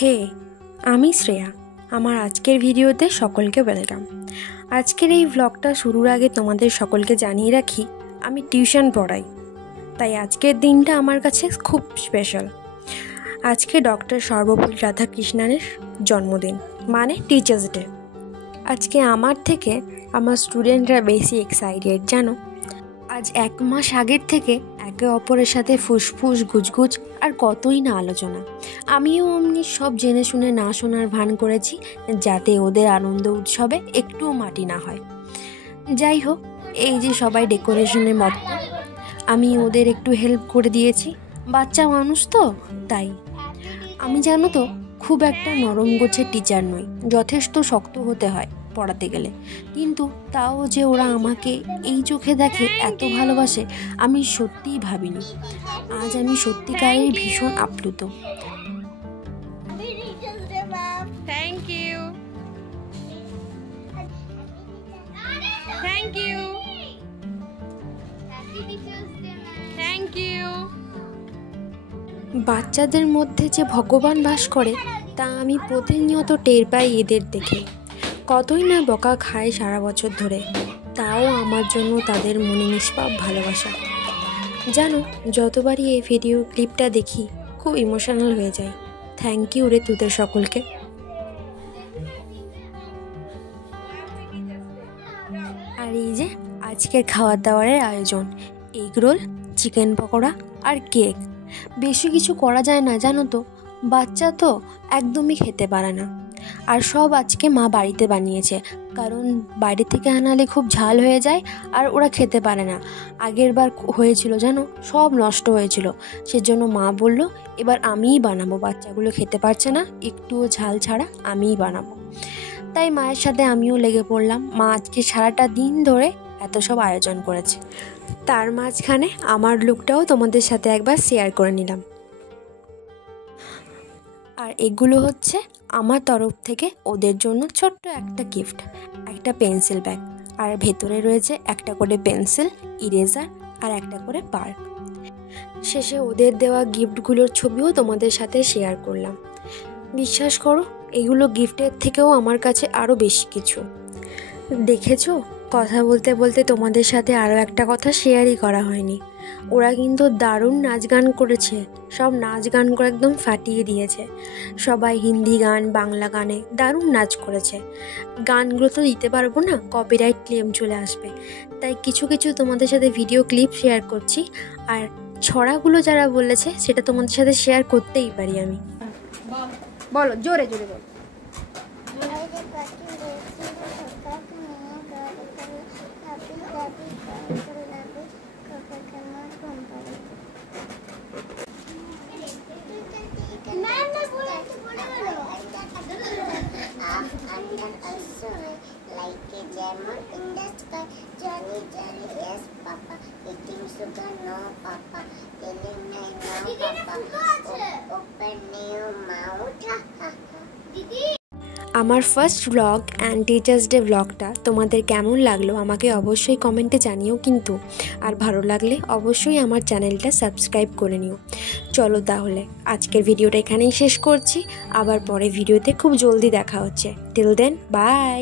হে, আমি শ্রেয়া। আমার আজকের ভিডিওতে সকলকে ওয়েলকাম। আজকের এই ব্লগটা শুরুর আগে তোমাদের সকলকে জানিয়ে রাখি, আমি টিউশন পড়াই, তাই আজকের দিনটা আমার কাছে খুব স্পেশাল। আজকে ডক্টর সর্বপল্লী রাধাকৃষ্ণনের জন্মদিন, মানে টিচার্স ডে। আজকে আমার থেকে আমার স্টুডেন্টরা বেশি এক্সাইটেড জানো। আজ 1 মাস আগের থেকে একে অপরের সাথে ফুসফুস গুজগুজ আর কতই না আলোচনা। আমিও অমনি সব জেনে শুনে না শোনার ভান করেছি, যাতে ওদের আনন্দ উৎসবে একটুও মাটি না হয়। যাই হোক, এই যে সবাই ডেকোরেশনের মতো, আমি ওদের একটু হেল্প করে দিয়েছি। বাচ্চা মানুষ তো তাই। আমি জানো তো খুব একটা নরম গোছের টিচার নই, যথেষ্ট শক্ত হতে হয় পড়াতে গেলে, কিন্তু তাও যে ওরা আমাকে এই চোখে দেখে, এত ভালোবাসে, আমি সত্যিই ভাবিনি। আজ আমি সত্যিকারের ভীষণ আপ্লুত। Thank you. Thank you. Thank you. বাচ্চাদের মধ্যে যে ভগবান বাস করে তা আমি প্রতিনিয়ত টের পাই এদের দেখে। কতই না বকা খায় সারা বছর ধরে, তাও আমার জন্য তাদের মনে নিষ্পাপ ভালোবাসা। জানো, যতবারই এই ভিডিও ক্লিপটা দেখি খুব ইমোশনাল হয়ে যায়। থ্যাংক ইউ রে তোদের সকলকে। আর এই যে আজকের খাওয়ার দাওয়ারের আয়োজন, এগ রোল, চিকেন পকোড়া আর কেক। বেশি কিছু করা যায় না জানো তো, বাচ্চা তো একদমই খেতে পারে না। আর সব আজকে মা বাড়িতে বানিয়েছে, কারণ বাইরে থেকে আনালে খুব ঝাল হয়ে যায় আর ওরা খেতে পারে না। আগের বার হয়েছিল জানো, সব নষ্ট হয়েছিল। সেজন্য মা বলল এবার আমিই বানাবো, বাচ্চাগুলো খেতে পারছে না, একটুও ঝাল ছাড়া আমিই বানাবো। তাই মায়ের সাথে আমিও লেগে পড়লাম। মা আজকে সারাটা দিন ধরে এত সব আয়োজন করেছে, তার মাঝখানে আমার লুকটাও তোমাদের সাথে একবার শেয়ার করে নিলাম। আর এগুলো হচ্ছে আমার তরফ থেকে ওদের জন্য ছোট্ট একটা গিফট, একটা পেন্সিল ব্যাগ, আর ভেতরে রয়েছে একটা করে পেন্সিল, ইরেজার আর একটা করে পার্ক। শেষে ওদের দেওয়া গিফটগুলোর ছবিও তোমাদের সাথে শেয়ার করলাম। বিশ্বাস করো, এগুলো গিফটের থেকেও আমার কাছে আরও বেশি কিছু। দেখেছো, কথা বলতে বলতে তোমাদের সাথে আরও একটা কথা শেয়ারই করা হয়নি। ওরা কিন্তু দারুণ নাচ গান করেছে, সব নাচ গান করে একদম ফাটিয়ে দিয়েছে। সবাই হিন্দি গান, বাংলা গানে দারুণ নাচ করেছে। গানগুলো তো দিতে পারবো না, কপিরাইট ক্লেম চলে আসবে, তাই কিছু কিছু তোমাদের সাথে ভিডিও ক্লিপ শেয়ার করছি। আর ছড়াগুলো যারা বলেছে সেটা তোমাদের সাথে শেয়ার করতেই পারি আমি। বলো, জোরে জোরে বলো। Like a diamond in the sky, Johnny, Johnny, yes, Papa. Eating sugar, no, Papa. Telling me no, Papa. Open your mouth, ha ha ha. Didi. আমার first blog and teachers day ব্লগটা তোমাদের কেমন লাগলো আমাকে অবশ্যই কমেন্টে জানিও কিন্তু। আর ভালো লাগলে অবশ্যই আমার চ্যানেলটা সাবস্ক্রাইব করে নিও। চলো তাহলে আজকের ভিডিওটা এখানেই শেষ করছি, আবার পরে ভিডিওতে খুব জলদি দেখা হচ্ছে। Till then, by.